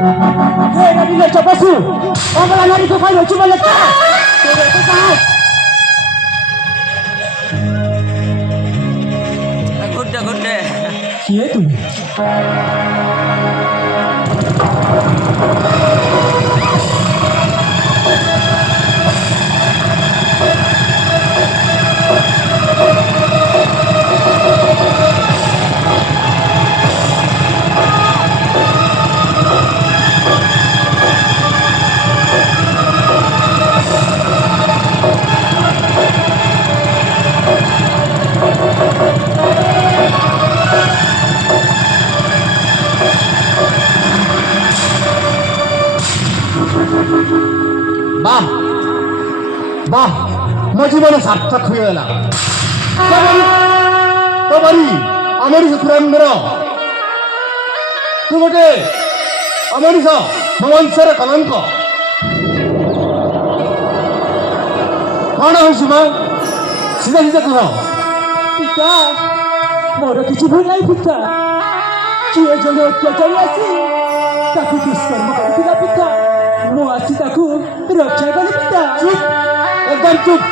Hei, Nabi Cobasu, orang lari ke final cuma letak. Letak. Good day. Siapa tu? বাহ বাহ ମୋ ଜୀବନ ସାର୍ଥକ ହୋଇଗଲା। ତମରି ଆମରି ସୁରେନ୍ଦ୍ର ତୁ ଗୋଟେ ଆମରିଷ ମୋ ବଂଶର କଲଙ୍କ। କ'ଣ ହଉଛି ମା ସିଧା ସିଧା କୁହ। ପିତା ମୋର କିଛି ଭୁଲ ନାହିଁ ପିତା। କିଏ ଜଣେ ଅତ୍ୟାଚାରୀ ଆସି ତାକୁ ଦୁଷ୍କର୍ମ କରିଥିଲା ପିତା। ମୁଁ ଆସି ତାକୁ ରକ୍ଷା କଲି ପିତା। ଚୁପ୍ ଏକଦମ ଚୁପ୍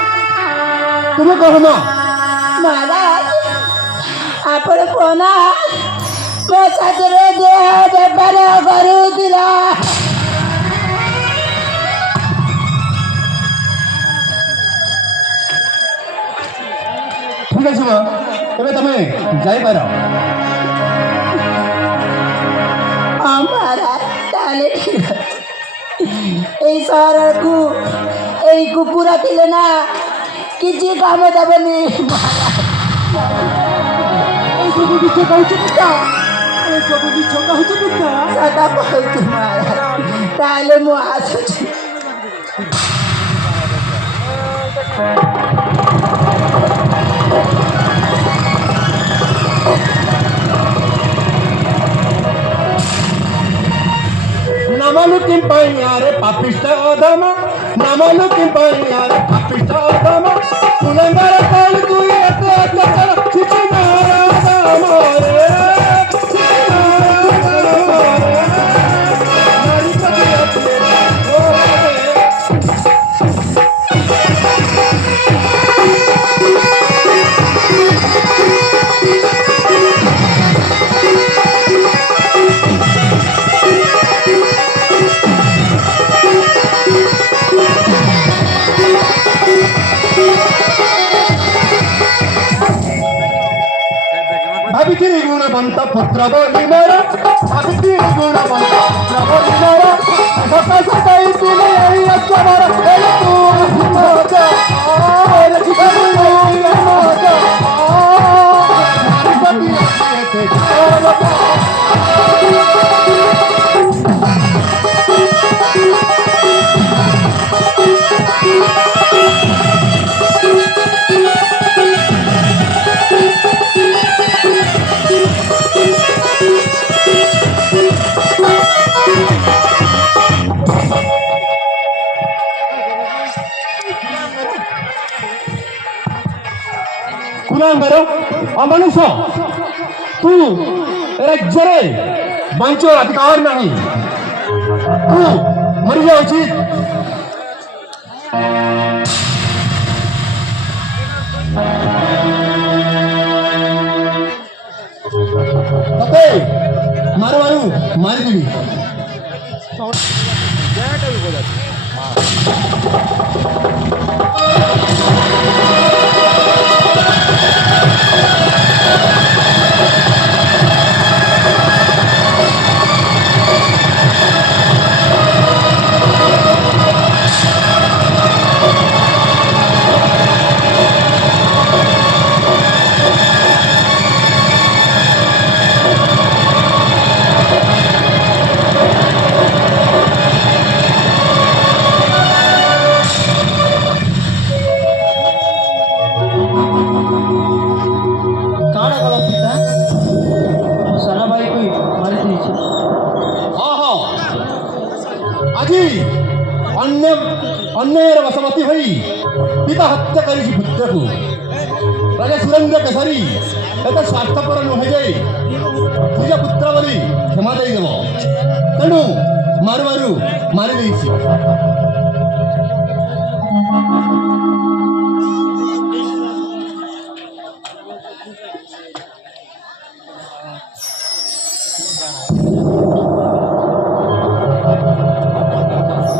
ତୁମେ କହ ମା। महाराज आपण कोणा ମୋ ସାଥିରେ ଦେହ ବେପାର କରୁଥିଲା। ଠିକ ଅଛି ମା ଏବେ ତମେ ଯାଇପାର। महाराज ତାହେଲେ ଠିକ ଅଛି। ଏଇ ସହରକୁ ଏଇ କୁକୁର ଥିଲେ ନା କିଛି କାମ ଦେବନି। ଏସବୁ ମିଛ କହୁଛୁ ପିତା। ଏସବୁ ମିଛ କହୁଛୁ ପିତା। ସଦା କହୁଛି ମହାରାଜ। ତାହେଲେ ମୁଁ ଆସୁଛି। নামালু কিম্পাইয়ারে পাপিষ্ট অধম নামালু কিম্পাইয়ারে পাপিষ্ট অধম কুলঙ্গার কল তুই এত অত্যাচার চিঠি নারাম রে চিঠি নারাম রে নারী পতি আপনি ও রে ভাবিছিলি গুণবন্ত পুত্র বলি মোরা ভাবিছিলি গুণবন্ত পুত্র বলি মোরা সকাল সকাল দিলে এই অচ্ছবর এলে তুই মজা এলে তুই মজা সত্যি আছে କୁଲାଙ୍ଗର ଅମନୁଷ ତୁ ରାଜ୍ୟରେ ବଞ୍ଚିବାର ଅଧିକାର ନାହିଁ। ତୁ ମରିଯିବା ଉଚିତ। ତତେ ମାରୁ ମାରୁ ମାରିଦେବି। ଆଜି ଅନ୍ୟାୟର ବଶବର୍ତ୍ତୀ ହୋଇ ପିତା ହତ୍ୟା କରିଛି ପୁତ୍ରକୁ। ରାଜା ସୁରେନ୍ଦ୍ର କେଶରୀ ଏତେ ସ୍ୱାର୍ଥପର ନୁହେଁ ଯେ ନିଜ ପୁତ୍ର ବୋଲି କ୍ଷମା ଦେଇଦେବ। ତେଣୁ ମାରି ଦେଇଛି।